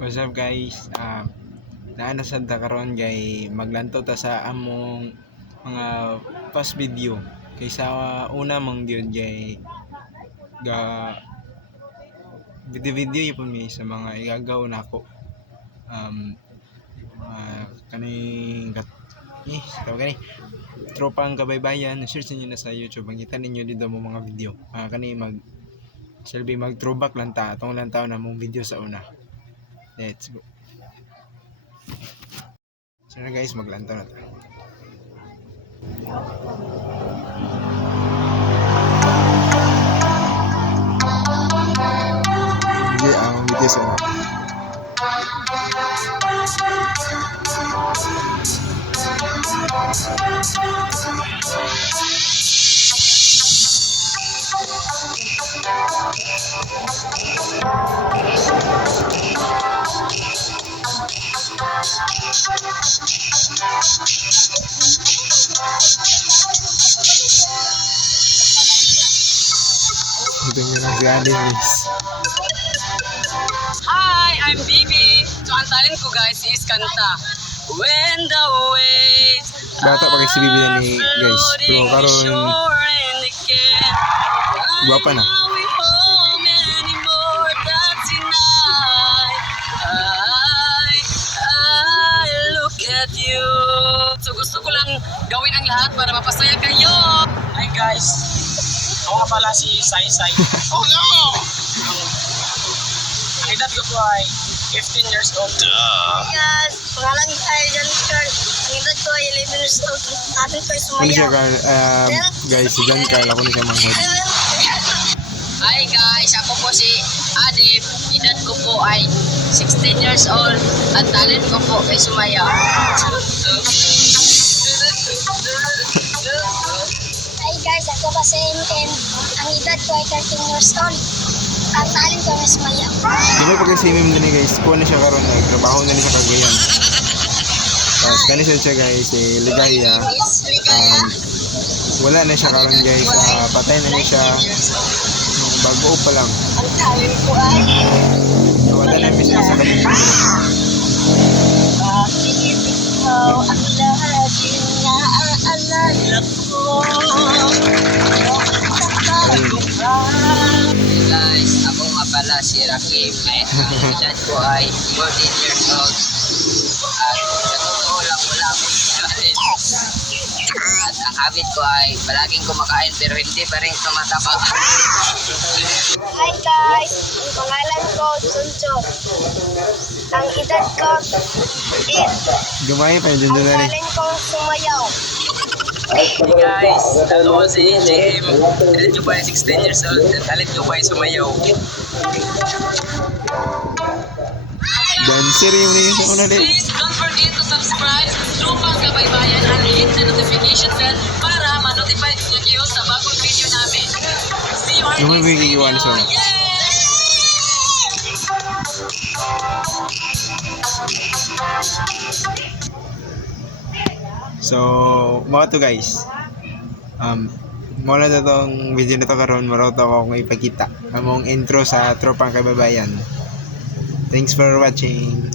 What's up guys? Naana sad ta karon kay maglanto ta sa among mga past video. Kaysa una mong gyud kay ga video yun mi sa mga igagaw nako. Kaning kani tropang kabaybayan, search niyo na sa YouTube, makita ninyo dito mo mga video. Kani mag throwback lang ta atong lang taon na mong video sa una. Let's go. So na guys, maglantaw na tayo. Hindi, ang video sa una. Ito nga lang si Adelis. Hi, I'm Bibi. So, ang talent ko guys is kanta. When the waves Bata pa kasi si Bibi na ni guys. Pero karon guwapa na. So gusto ko lang gawin ang lahat para mapasaya kayo. Hi guys, ako nga pala si Sai Sai. Oh no! Ang edad ko po ay 15 years old. Yes, pangalan ko ay John Carl. Ang edad ko ay 11 years old. Atin ko ay Ano siya sumaya. guys, si John Carl, ako ni siya manghod. Hi guys, ako po si Adip. Edad ko po ay 16 years old. At talent ko po ay sumaya. Hi guys, ako pa si MN. Ang edad ko ay 13 years old. Ang talent ko ay sumaya. Di ba pag si Mim din guys, kuha na siya karon trabaho na niya sa Cagayan. Tapos kanisa siya guys, Ligaya. Wala na siya karon guys, patay na niya siya. Bago pa lang. Ang talent ko ay Wala na miss na sa kanila. ikaw ang laging naaalala ko. Hey guys, ako nga pala si Rakim. Ang edad ko ay 14 years old. At sa totoo lang wala akong talent. At ang habit ko ay palaging kumakain pero hindi pa rin tumataba. Hi guys, ang pangalan ko Junjun. Ang edad ko is Gumay pa yun ang na rin. talent ko sumayaw. Hey guys, ako po si JM. Edad ko po ay 16 years old. At talent ko po ay sumayaw. Dancer yung naging sa una din. Please don't forget to subscribe sa Lupang Kabaybayan and hit the notification bell para ma-notify kayo sa bagong video namin. See you on Ano next may iwan video. sa una? Yay! So, mga to guys. Mula na itong video na to karon, maraw to akong ipakita. Among intro sa Tropang Kabaybayan. Thanks for watching.